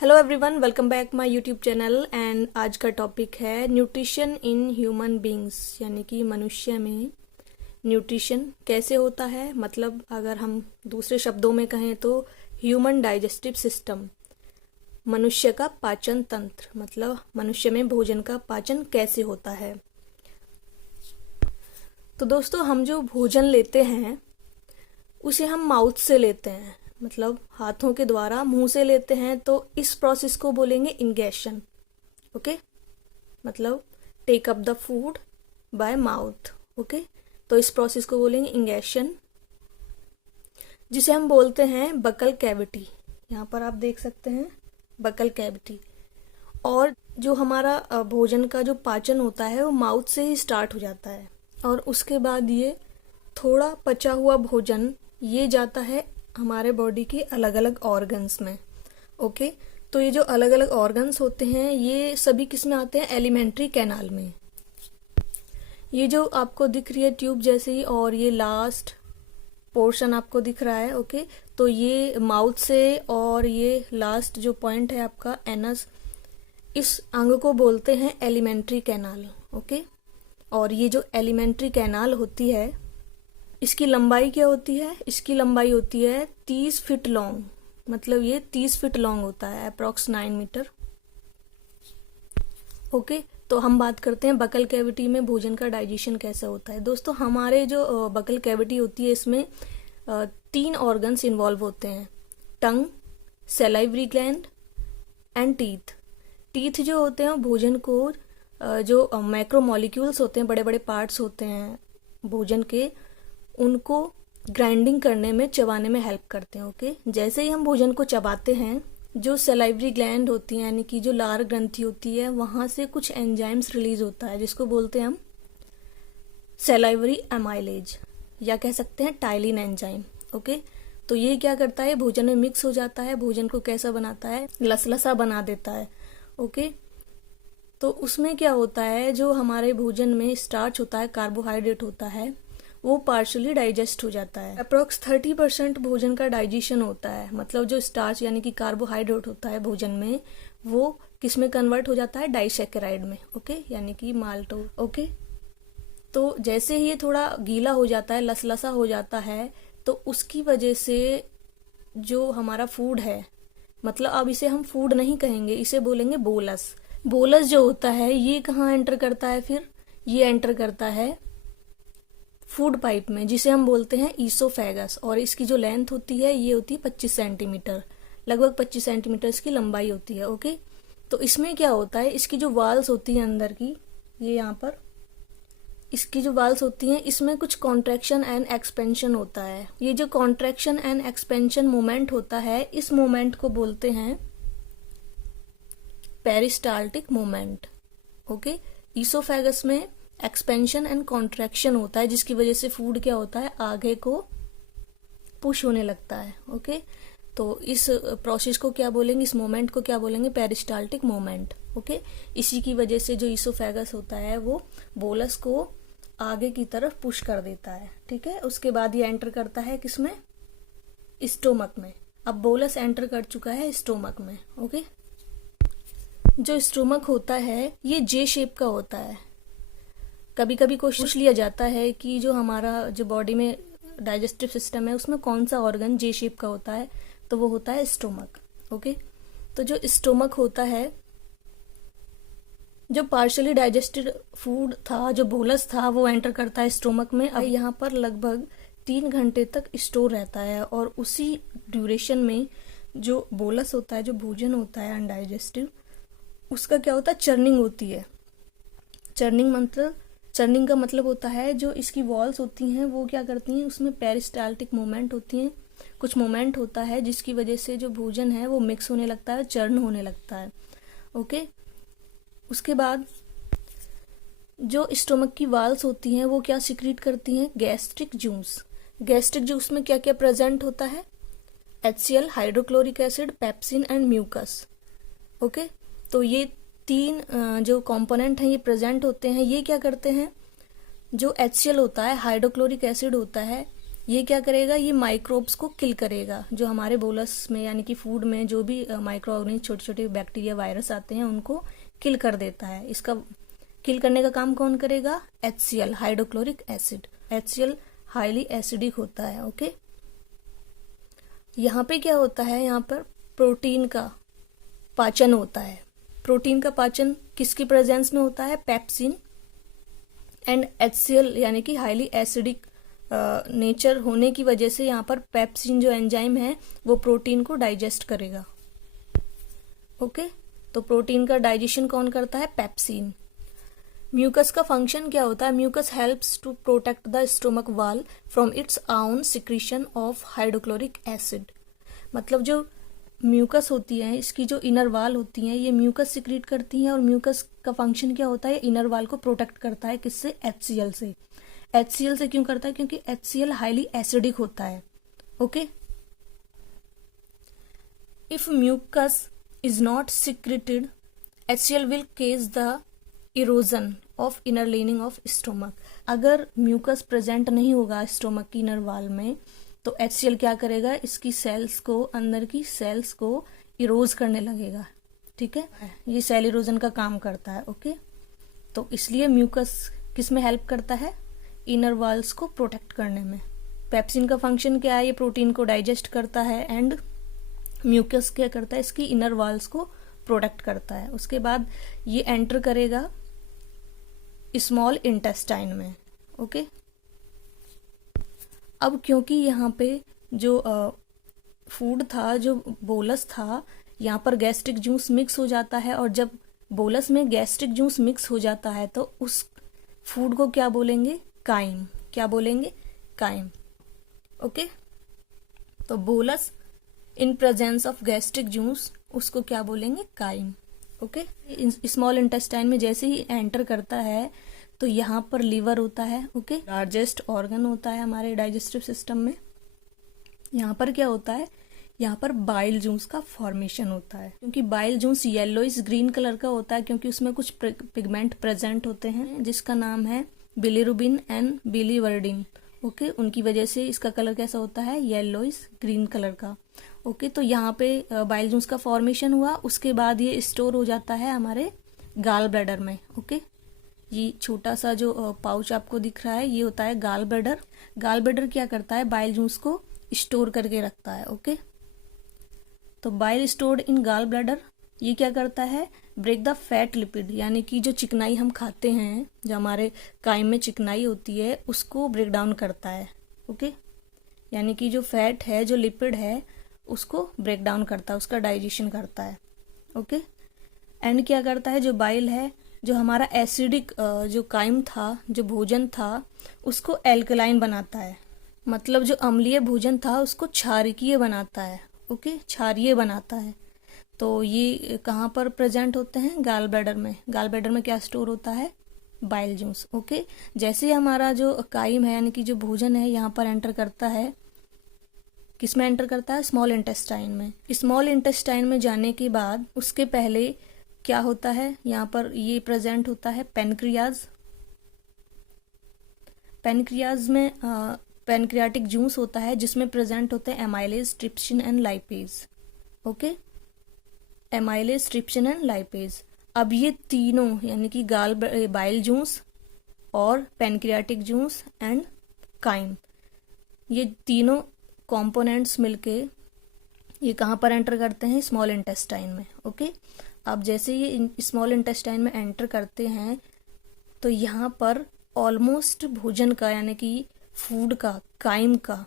Hello everyone, welcome back my YouTube channel. And आज का topic है न्यूट्रिशन इन ह्यूमन बींग्स, यानी कि मनुष्य में न्यूट्रिशन कैसे होता है। मतलब अगर हम दूसरे शब्दों में कहें तो ह्यूमन डाइजेस्टिव सिस्टम, मनुष्य का पाचन तंत्र, मतलब मनुष्य में भोजन का पाचन कैसे होता है। तो दोस्तों, हम जो भोजन लेते हैं उसे हम माउथ से लेते हैं, मतलब हाथों के द्वारा मुंह से लेते हैं। तो इस प्रोसेस को बोलेंगे इंगेशन। ओके, मतलब take up the food by mouth. Okay, तो इस प्रोसेस को बोलेंगे इंगेशन, जिसे हम बोलते हैं बकल कैविटी। यहाँ पर आप देख सकते हैं बकल कैविटी। और जो हमारा भोजन का जो पाचन होता है वो माउथ से ही स्टार्ट हो जाता है, और उसके बाद ये थोड़ा पचा हुआ भोजन ये जाता है हमारे बॉडी के अलग अलग ऑर्गन्स में। ओके, तो ये जो अलग अलग ऑर्गन्स होते हैं ये सभी किस में आते हैं? एलिमेंट्री कैनाल में। ये जो आपको दिख रही है ट्यूब जैसी, और ये लास्ट पोर्शन आपको दिख रहा है। ओके, तो ये माउथ से, और ये लास्ट जो पॉइंट है आपका एनस, इस अंग को बोलते हैं एलिमेंट्री कैनाल। ओके, और ये जो एलिमेंट्री कैनाल होती है इसकी लंबाई क्या होती है? इसकी लंबाई होती है 30 फीट लॉन्ग, मतलब ये 30 फीट लॉन्ग होता है, अप्रोक्स 9 मीटर। ओके, तो हम बात करते हैं बकल कैविटी में भोजन का डाइजेशन कैसे होता है। दोस्तों, हमारे जो बकल कैविटी होती है इसमें 3 ऑर्गन्स इन्वॉल्व होते हैं: tongue, salivary gland and teeth. Teeth जो होते हैं भोजन को जो मैक्रोमोलिक्यूल्स होते हैं, बड़े बड़े पार्ट्स होते हैं भोजन के, उनको ग्राइंडिंग करने में, चबाने में हेल्प करते हैं। ओके, जैसे ही हम भोजन को चबाते हैं जो सलाइवरी ग्लैंड होती है, यानी कि जो लार ग्रंथि होती है, वहां से कुछ एंजाइम्स रिलीज होता है जिसको बोलते हैं हम सलाइवरी एमाइलेज, या कह सकते हैं टाइलिन एंजाइम। ओके, तो ये क्या करता है? भोजन में मिक्स हो जाता है, भोजन को कैसा बनाता है? लसलसा बना देता है। ओके, तो उसमें क्या होता है, जो हमारे भोजन में स्टार्च होता है, कार्बोहाइड्रेट होता है, वो पार्शली डाइजेस्ट हो जाता है। अप्रोक्स 30% भोजन का डाइजेशन होता है, मतलब जो स्टार्च यानी कि कार्बोहाइड्रेट होता है भोजन में, वो किस में कन्वर्ट हो जाता है? डाइसैकेराइड में। ओके, यानी कि माल्टो। ओके, तो जैसे ही ये थोड़ा गीला हो जाता है, लसलसा हो जाता है, तो उसकी वजह से जो हमारा फूड है, मतलब अब इसे हम फूड नहीं कहेंगे, इसे बोलेंगे बोलस। बोलस जो होता है ये कहाँ एंटर करता है? फिर ये एंटर करता है फूड पाइप में, जिसे हम बोलते हैं ईसोफेगस। और इसकी जो लेंथ होती है ये होती है 25 सेंटीमीटर, लगभग 25 सेंटीमीटर इसकी लंबाई होती है। ओके, तो इसमें क्या होता है, इसकी जो वाल्स होती है अंदर की, ये यहाँ पर इसकी जो वाल्स होती हैं, इसमें कुछ कॉन्ट्रैक्शन एंड एक्सपेंशन होता है। ये जो कॉन्ट्रैक्शन एंड एक्सपेंशन मोमेंट होता है, इस मोमेंट को बोलते हैं पेरिस्टाल्टिक मोमेंट। ओके, ईसोफेगस में एक्सपेंशन एंड कॉन्ट्रैक्शन होता है, जिसकी वजह से फूड क्या होता है? आगे को पुश होने लगता है। ओके, तो इस प्रोसेस को क्या बोलेंगे? इस मोमेंट को क्या बोलेंगे? Peristaltic moment. ओके, इसी की वजह से जो ईसोफेगस होता है वो बोलस को आगे की तरफ पुश कर देता है। ठीक है, उसके बाद ये एंटर करता है किसमें? स्टोमक में। अब बोलस एंटर कर चुका है स्टोमक में। ओके, जो स्टोमक होता है ये जे शेप का होता है। कभी कभी पूछ लिया जाता है कि जो हमारा जो बॉडी में डाइजेस्टिव सिस्टम है उसमें कौन सा ऑर्गन जे शेप का होता है, तो वो होता है स्टोमक। ओके, तो जो स्टोमक होता है, जो पार्शियली डाइजेस्टेड फूड था, जो बोलस था, वो एंटर करता है स्टोमक में। अब यहाँ पर लगभग 3 घंटे तक स्टोर रहता है, और उसी ड्यूरेशन में जो बोलस होता है, जो भोजन होता है अनडाइजेस्टिव, उसका क्या होता है? चर्निंग होती है। चर्निंग का मतलब होता है जो इसकी वॉल्स होती हैं वो क्या करती हैं, उसमें पेरिस्टाल्टिक मूवमेंट होती हैं, कुछ मूवमेंट होता है जिसकी वजह से जो भोजन है वो मिक्स होने लगता है, चर्न होने लगता है। ओके, उसके बाद जो स्टोमक की वाल्स होती हैं वो क्या सिक्रीट करती हैं? Gastric juice. गैस्ट्रिक जूस में क्या क्या प्रेजेंट होता है? HCl, hydrochloric acid, pepsin and mucus. Okay, तो ये 3 जो कंपोनेंट हैं ये प्रेजेंट होते हैं। ये क्या करते हैं? जो HCl होता है, हाइड्रोक्लोरिक एसिड होता है, ये क्या करेगा, ये माइक्रोब्स को किल करेगा, जो हमारे बोलस में यानी कि फूड में जो भी माइक्रो ऑर्गेनिज्म, छोटे छोटे बैक्टीरिया, वायरस आते हैं, उनको किल कर देता है। इसका किल करने का काम कौन करेगा? HCl, hydrochloric acid. HCl highly acidic होता है। ओके, यहाँ पे क्या होता है, यहाँ पर प्रोटीन का पाचन होता है। प्रोटीन का पाचन किसकी प्रेजेंस में होता है? पेप्सिन एंड HCl, यानी कि हाईली एसिडिक नेचर होने की वजह से यहाँ पर पेप्सिन जो एंजाइम है वो प्रोटीन को डाइजेस्ट करेगा। ओके, तो प्रोटीन का डाइजेशन कौन करता है? पेप्सिन। म्यूकस का फंक्शन क्या होता है? Mucus helps to protect the stomach wall from its own secretion of hydrochloric acid. मतलब जो म्यूकस होती है, इसकी जो इनर वाल होती है, ये म्यूकस सिक्रीट करती हैं, और म्यूकस का फंक्शन क्या होता है? इनर वाल को प्रोटेक्ट करता है। किससे? HCl से। HCl से क्यों करता है? क्योंकि HCl हाईली एसिडिक होता है। Okay, if mucus is not secreted, HCl will cause the erosion of inner lining of stomach. अगर म्यूकस प्रेजेंट नहीं होगा स्टोमक की इनर वाल में, तो HCl क्या करेगा? इसकी सेल्स को, अंदर की सेल्स को इरोज करने लगेगा। ठीक है, ये सेल इरोजन का काम करता है। ओके, तो इसलिए म्यूकस किस में हेल्प करता है? इनर वाल्स को प्रोटेक्ट करने में। पेप्सिन का फंक्शन क्या है? ये प्रोटीन को डाइजेस्ट करता है, एंड म्यूकस क्या करता है? इसकी इनर वाल्स को प्रोटेक्ट करता है। उसके बाद ये एंटर करेगा स्मॉल इंटेस्टाइन में। ओके, अब क्योंकि यहाँ पे जो फूड था, जो बोलस था, यहाँ पर गैस्ट्रिक जूस मिक्स हो जाता है, और जब बोलस में गैस्ट्रिक जूस मिक्स हो जाता है तो उस फूड को क्या बोलेंगे? काइम। क्या बोलेंगे? काइम। ओके, तो bolus in presence of gastric juice, उसको क्या बोलेंगे? काइम। ओके, स्मॉल इंटेस्टाइन में जैसे ही एंटर करता है तो यहाँ पर लीवर होता है। ओके, लार्जेस्ट ऑर्गन होता है हमारे डाइजेस्टिव सिस्टम में। यहाँ पर क्या होता है? यहाँ पर बाइल जूस का फॉर्मेशन होता है। क्योंकि bile juice yellowish green colour का होता है, क्योंकि उसमें कुछ पिगमेंट प्रेजेंट होते हैं जिसका नाम है बिलिरुबिन एंड बिलीवर्डिन। ओके, उनकी वजह से इसका कलर कैसा होता है? येलोइश ग्रीन कलर का। ओके, तो यहाँ पे बाइल जूस का फॉर्मेशन हुआ, उसके बाद ये स्टोर हो जाता है हमारे गाल ब्लैडर में। ओके, ये छोटा सा जो पाउच आपको दिख रहा है, ये होता है गाल ब्लैडर। गाल ब्लैडर क्या करता है? बाइल जूस को स्टोर करके रखता है। ओके, तो bile stored in gall bladder, ये क्या करता है? ब्रेक द फैट लिपिड, यानी कि जो चिकनाई हम खाते हैं, जो हमारे काइम में चिकनाई होती है, उसको ब्रेक डाउन करता है। ओके, यानी कि जो फैट है, जो लिपिड है, उसको ब्रेक डाउन करता है, उसका डाइजेशन करता है। ओके, एंड क्या करता है? जो बाइल है, जो हमारा एसिडिक जो काइम था, जो भोजन था, उसको एल्कलाइन बनाता है। मतलब जो अम्लीय भोजन था उसको क्षारीय बनाता है। ओके, क्षारीय बनाता है। तो ये कहाँ पर प्रेजेंट होते हैं? गाल ब्लैडर में। गाल ब्लैडर में क्या स्टोर होता है? Bile juice. ओके, जैसे हमारा जो काइम है, यानी कि जो भोजन है, यहाँ पर एंटर करता है, किस में एंटर करता है? स्मॉल इंटेस्टाइन में। स्मॉल इंटेस्टाइन में जाने के बाद उसके पहले क्या होता है? यहाँ पर ये प्रेजेंट होता है पेनक्रियाज। पेनक्रियाज में पेनक्रियाटिक जूस होता है, जिसमें प्रेजेंट होते हैं amylase, trypsin and lipase. Okay, amylase, trypsin and lipase. अब ये तीनों, यानी कि बाइल जूस और पेनक्रियाटिक जूस एंड काइम, ये तीनों कंपोनेंट्स मिलके ये कहाँ पर एंटर करते हैं? स्मॉल इंटेस्टाइन में। ओके, अब जैसे ये स्मॉल इंटेस्टाइन में एंटर करते हैं तो यहाँ पर ऑलमोस्ट भोजन का, यानी कि फूड का, काइम का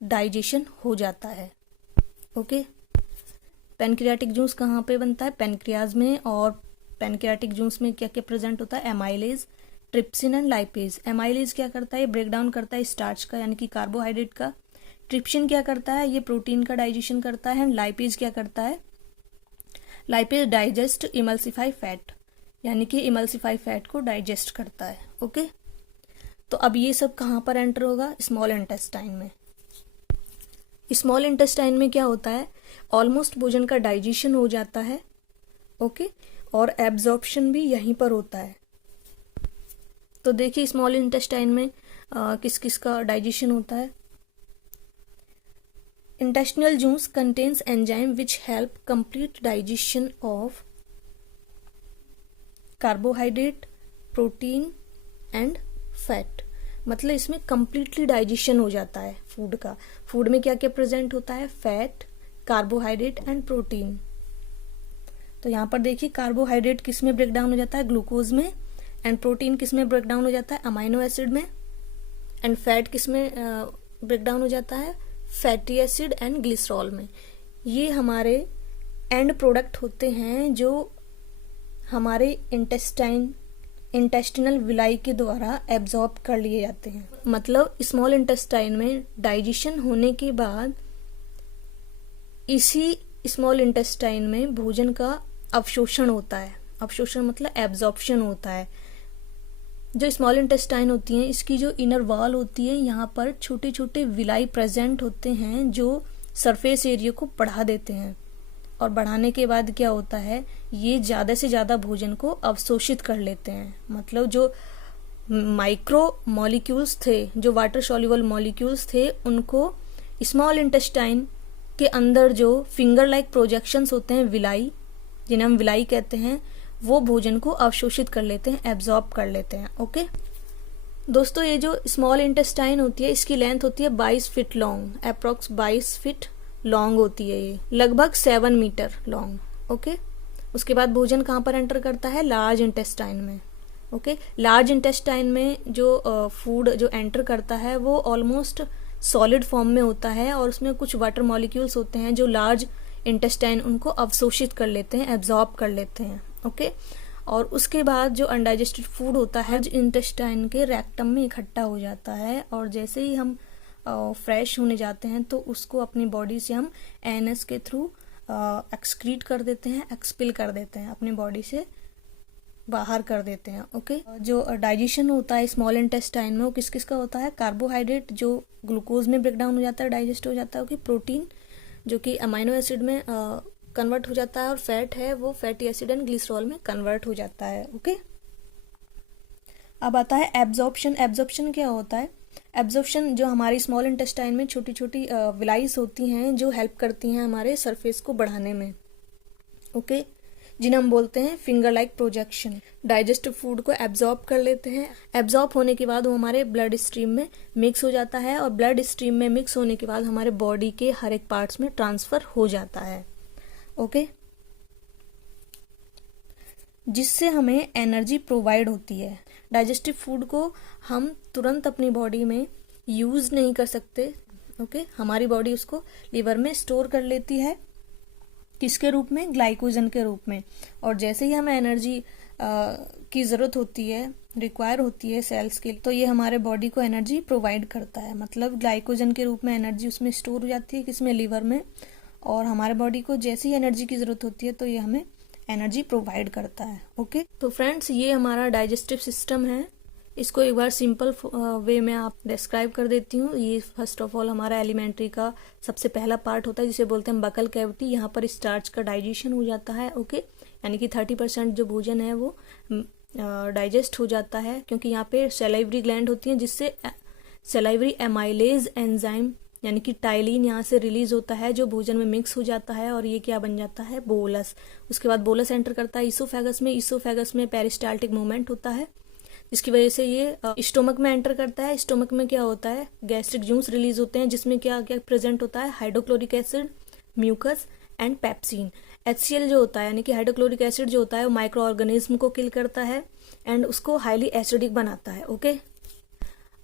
डाइजेशन हो जाता है। ओके, पेनक्रियाटिक जूस कहाँ पे बनता है? पेनक्रियाज में। और पेनक्रियाटिक जूस में क्या क्या प्रेजेंट होता है? Amylase, trypsin and lipase. Amylase क्या करता है? ब्रेक डाउन करता है स्टार्च का, यानी कि कार्बोहाइड्रेट का। ट्रिप्सिन क्या करता है? ये प्रोटीन का डाइजेशन करता है। एंड लाइपेज क्या करता है? लाइपेज डाइजेस्ट इमल्सिफाई फैट, यानी कि इमल्सिफाई फैट को डाइजेस्ट करता है। ओके, तो अब ये सब कहाँ पर एंटर होगा? स्मॉल इंटेस्टाइन में। स्मॉल इंटेस्टाइन में क्या होता है? ऑलमोस्ट भोजन का डाइजेशन हो जाता है। ओके, और एब्जॉर्प्शन भी यहीं पर होता है। तो देखिए स्मॉल इंटेस्टाइन में किस किस का डाइजेशन होता है? intestinal juice contains enzyme which help complete digestion of carbohydrate, protein and fat। मतलब इसमें completely digestion हो जाता है फूड का। फूड में क्या क्या प्रेजेंट होता है? Fat, carbohydrate and protein. तो यहाँ पर देखिए कार्बोहाइड्रेट किस में ब्रेक डाउन हो जाता है? ग्लूकोज में। एंड प्रोटीन किस में ब्रेक डाउन हो जाता है? अमाइनो एसिड में। एंड फैट किस में ब्रेक डाउन हो जाता है? फैटी एसिड एंड ग्लिसरॉल में। ये हमारे एंड प्रोडक्ट होते हैं जो हमारे इंटेस्टिनल विलाई के द्वारा एब्जॉर्ब कर लिए जाते हैं। मतलब स्मॉल इंटेस्टाइन में डाइजेशन होने के बाद इसी स्मॉल इंटेस्टाइन में भोजन का अवशोषण होता है। अवशोषण मतलब एब्जॉर्प्शन होता है। जो स्मॉल इंटेस्टाइन होती है, इसकी जो इनर वॉल होती है, यहाँ पर छोटे छोटे विलाई प्रेजेंट होते हैं जो सरफेस एरिया को बढ़ा देते हैं। और बढ़ाने के बाद क्या होता है? ये ज्यादा से ज्यादा भोजन को अवशोषित कर लेते हैं। मतलब जो माइक्रो मॉलिक्यूल्स थे, जो वाटर सॉल्युबल मॉलिक्यूल्स थे, उनको स्मॉल इंटेस्टाइन के अंदर जो फिंगर लाइक प्रोजेक्शंस होते हैं, विलाई, जिन्हें हम विलाई कहते हैं, वो भोजन को अवशोषित कर लेते हैं, एब्जॉर्ब कर लेते हैं। ओके दोस्तों, ये जो स्मॉल इंटेस्टाइन होती है, इसकी लेंथ होती है 22 feet long, approx 22 feet long होती है, ये लगभग 7 मीटर लॉन्ग। ओके उसके बाद भोजन कहाँ पर एंटर करता है? लार्ज इंटेस्टाइन में। ओके लार्ज इंटेस्टाइन में जो फूड जो एंटर करता है वो ऑलमोस्ट सॉलिड फॉर्म में होता है और उसमें कुछ वाटर मॉलिक्यूल्स होते हैं जो लार्ज इंटेस्टाइन उनको अवशोषित कर लेते हैं, एब्जॉर्ब कर लेते हैं। ओके और उसके बाद जो अनडाइजेस्टेड फूड होता है इंटेस्टाइन के रेक्टम में इकट्ठा हो जाता है और जैसे ही हम फ्रेश होने जाते हैं तो उसको अपनी बॉडी से हम एनएस के थ्रू एक्सक्रीट कर देते हैं, एक्सपिल कर देते हैं, अपनी बॉडी से बाहर कर देते हैं। ओके जो डाइजेशन होता है स्मॉल इंटेस्टाइन में वो किस किस का होता है? कार्बोहाइड्रेट जो ग्लूकोज में ब्रेक डाउन हो जाता है, डाइजेस्ट हो जाता है। ओके प्रोटीन जो कि अमाइनो एसिड में कन्वर्ट हो जाता है और फैट है वो फैटी एसिड एंड ग्लिसरॉल में कन्वर्ट हो जाता है। ओके अब आता है एब्जॉर्प्शन। एब्जॉर्प्शन क्या होता है? एब्जॉर्प्शन जो हमारी स्मॉल इंटेस्टाइन में छोटी छोटी विलाइज होती हैं जो हेल्प करती हैं हमारे सरफेस को बढ़ाने में। ओके जिन्हें हम बोलते हैं finger like projection. Digestive food को एब्जॉर्ब कर लेते हैं। एब्जॉर्ब होने के बाद वो हमारे ब्लड स्ट्रीम में मिक्स हो जाता है और ब्लड स्ट्रीम में मिक्स होने के बाद हमारे बॉडी के हर एक पार्ट्स में ट्रांसफर हो जाता है। ओके जिससे हमें एनर्जी प्रोवाइड होती है। डाइजेस्टिव फूड को हम तुरंत अपनी बॉडी में यूज नहीं कर सकते। ओके हमारी बॉडी उसको लीवर में स्टोर कर लेती है, किसके रूप में? ग्लाइकोजन के रूप में। और जैसे ही हमें एनर्जी की जरूरत होती है, रिक्वायर होती है सेल्स के लिए, तो ये हमारे बॉडी को एनर्जी प्रोवाइड करता है। मतलब ग्लाइकोजन के रूप में एनर्जी उसमें स्टोर हो जाती है, किसमें? लीवर में। और हमारे बॉडी को जैसे ही एनर्जी की जरूरत होती है तो ये हमें एनर्जी प्रोवाइड करता है। ओके तो फ्रेंड्स ये हमारा डाइजेस्टिव सिस्टम है। इसको एक बार सिंपल वे में आप डिस्क्राइब कर देती हूँ। ये फर्स्ट ऑफ ऑल हमारा एलिमेंट्री का सबसे पहला पार्ट होता है जिसे बोलते हैं बकल कैविटी। यहाँ पर स्टार्च का डाइजेशन हो जाता है। ओके यानी कि 30% जो भोजन है वो डाइजेस्ट हो जाता है, क्योंकि यहाँ पे सलाइवरी ग्लैंड होती है जिससे सलाइवरी एमाइलेज एंजाइम यानी कि टाइलिन यहाँ से रिलीज होता है जो भोजन में मिक्स हो जाता है और ये क्या बन जाता है? बोलस। उसके बाद बोलस एंटर करता है ईसोफेगस में। ईसोफेगस में पेरिस्टाल्टिक मूवमेंट होता है जिसकी वजह से ये स्टोमक में एंटर करता है। स्टोमक में क्या होता है? गैस्ट्रिक जूस रिलीज होते हैं जिसमें क्या क्या प्रेजेंट होता है? Hydrochloric acid, mucus and pepsin. HCl जो होता है यानी कि हाइड्रोक्लोरिक एसिड जो होता है वो माइक्रो ऑर्गेनिज्म को किल करता है एंड उसको हाईली एसिडिक बनाता है। ओके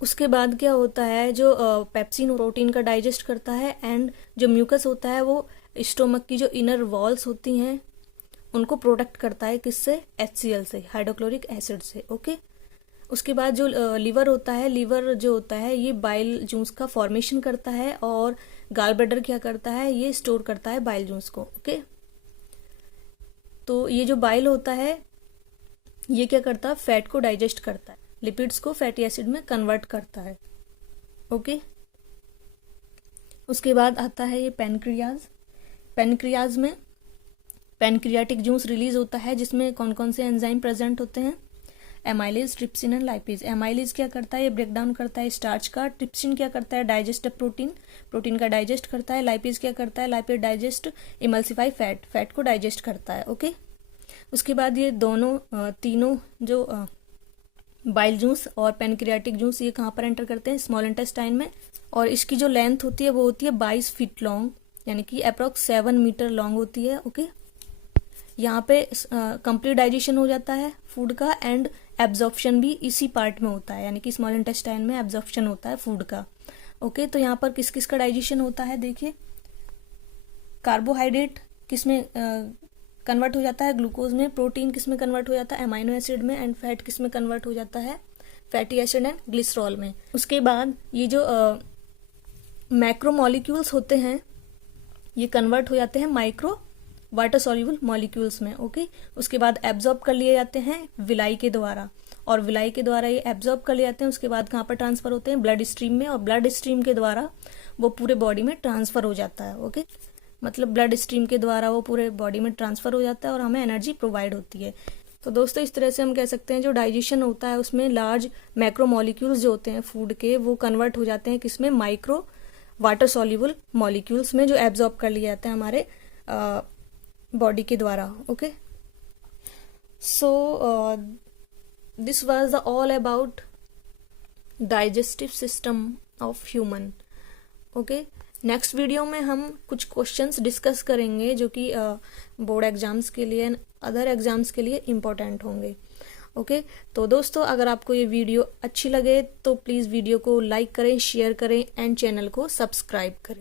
उसके बाद क्या होता है? जो पेप्सिन प्रोटीन का डाइजेस्ट करता है एंड जो म्यूकस होता है वो स्टोमक की जो इनर वॉल्स होती हैं उनको प्रोटेक्ट करता है। किससे? HCl से, हाइड्रोक्लोरिक एसिड से। ओके उसके बाद जो लीवर होता है, लीवर जो होता है ये बाइल जूस का फॉर्मेशन करता है और गाल ब्लैडर क्या करता है? ये स्टोर करता है बाइल जूस को। ओके तो ये जो बाइल होता है ये क्या करता है? फैट को डाइजेस्ट करता है, लिपिड्स को फैटी एसिड में कन्वर्ट करता है। ओके उसके बाद आता है ये पैनक्रियाज। पैनक्रियाज में पैनक्रियाटिक जूस रिलीज होता है जिसमें कौन कौन से एंजाइम प्रेजेंट होते हैं? Amylase, trypsin and lipase. Amylase क्या करता है, ये ब्रेक डाउन करता है स्टार्च का। ट्रिप्सिन क्या करता है, डाइजेस्ट प्रोटीन, प्रोटीन का डाइजेस्ट करता है। लाइपेज क्या करता है, lipase digest emulsify fat, fat को डाइजेस्ट करता है। ओके, उसके बाद ये दोनों तीनों जो बाइल जूस और पैनक्रियाटिक जूस ये कहाँ पर एंटर करते हैं, स्मॉल इंटेस्टाइन में। और इसकी जो लेंथ होती है वो होती है 22 फीट लॉन्ग, यानी कि अप्रॉक्स 7 मीटर लॉन्ग होती है। ओके, यहाँ पे कंप्लीट डाइजेशन हो जाता है फूड का एंड एब्जॉर्प्शन भी इसी पार्ट में होता है, यानी कि स्मॉल इंटेस्टाइन में एब्जॉर्प्शन होता है फूड का। ओके, तो यहाँ पर किस किस का डाइजेशन होता है, देखिए कार्बोहाइड्रेट किस में कन्वर्ट हो जाता है, ग्लूकोज में। प्रोटीन किस में कन्वर्ट हो जाता है, अमाइनो एसिड में। एंड फैट किस में कन्वर्ट हो जाता है, फैटी एसिड एंड ग्लिसरॉल में। उसके बाद ये जो मैक्रोमोलिक्यूल्स होते हैं ये कन्वर्ट हो जाते हैं माइक्रो वाटर सॉल्युबल मॉलिक्यूल्स में। ओके, उसके बाद एब्जॉर्ब कर लिए जाते हैं विलाई के द्वारा, और विलाई के द्वारा ये एब्जॉर्ब कर लिए जाते हैं। उसके बाद कहाँ पर ट्रांसफर होते हैं, ब्लड स्ट्रीम में, और ब्लड स्ट्रीम के द्वारा वो पूरे बॉडी में ट्रांसफर हो जाता है। ओके, मतलब ब्लड स्ट्रीम के द्वारा वो पूरे बॉडी में ट्रांसफर हो जाता है और हमें एनर्जी प्रोवाइड होती है। तो दोस्तों इस तरह से हम कह सकते हैं जो डाइजेशन होता है उसमें लार्ज मैक्रोमोलिक्यूल्स जो होते हैं फूड के वो कन्वर्ट हो जाते हैं किसमें, माइक्रो वाटर सॉल्युबल मॉलिक्यूल्स में, जो एब्जॉर्ब कर लिए जाते हैं हमारे बॉडी के द्वारा। Okay, so this was the all about digestive system of human. Okay, next video में हम कुछ क्वेश्चंस डिस्कस करेंगे जो कि बोर्ड एग्जाम्स के लिए एंड अदर एग्जाम्स के लिए इम्पोर्टेंट होंगे। ओके, तो दोस्तों अगर आपको ये वीडियो अच्छी लगे तो प्लीज़ वीडियो को लाइक करें, शेयर करें एंड चैनल को सब्सक्राइब करें।